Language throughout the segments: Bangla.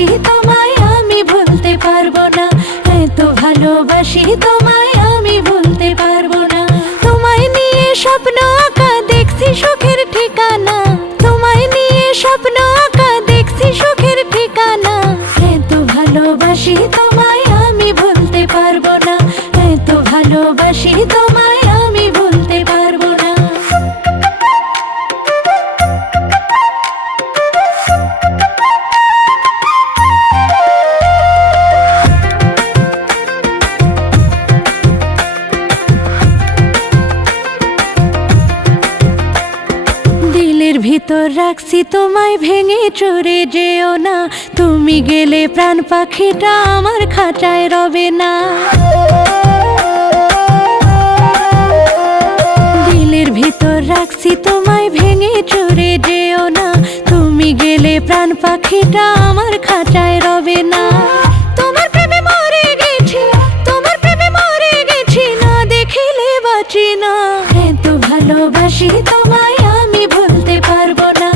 ভালোবাসি তোমায় আমি ভুলতে পারবো না, এত ভালোবাসি তোমায় আমি ভুলতে পারবো না। তোমায় নিয়ে স্বপ্ন আঁকা দেখছি সুখের ঠিকানা, তোমায় নিয়ে স্বপ্ন আঁকা দেখছি সুখের ঠিকানা। এত ভালোবাসি তোমায় আমি ভুলতে পারবো না, এত ভালোবাসি তোমায় আমি ভুলতে পারবো না। দিলের ভিতর রাখছি তোমায়, ভেঙে চড়ে যেও না, তুমি গেলে প্রাণ পাখিটা আমার খাঁচায় রবে না। দিলের ভিতর রাখছি তোমায়, ভেঙে চড়ে যেও না, তুমি গেলে প্রাণ পাখিটা আমার খাঁচায় রবে না। তোমার প্রেমে মরে গেছি, তোমার প্রেমে মরে গেছি, না দেখিলে বাঁচি না। এত ভালোবাসি তোমায় আমি ভুলতে পারবো না,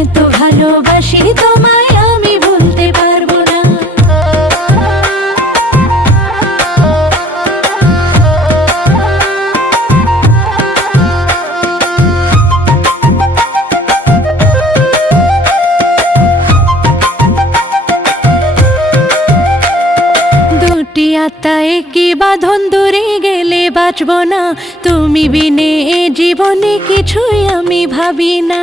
এত ভালোবাসি তোমায় আমি ভুলতে পারবো না। দুটি আত্মা একই বাঁধন, দূরে গেলে বাঁচবো না, তুমি বিনে এ জীবনে কিছুই আমি ভাবি না।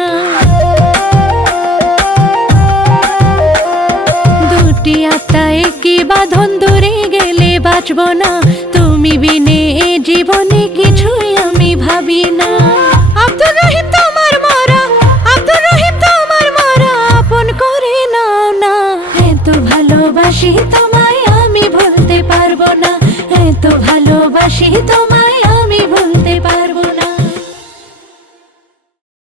দুটি আত্মা একই বাঁধন, দূরে গেলে বাঁচবো না, তুমি বিনে এ জীবনে কিছুই আমি ভাবি না। আব্দুর রহিম তোমার মরা, আব্দুর রহিম তোমার মরা, আপন করে নাও না। এত ভালোবাসি তোমায় আমি ভুলতে পারবো না, এত ভালোবাসি তোমায়।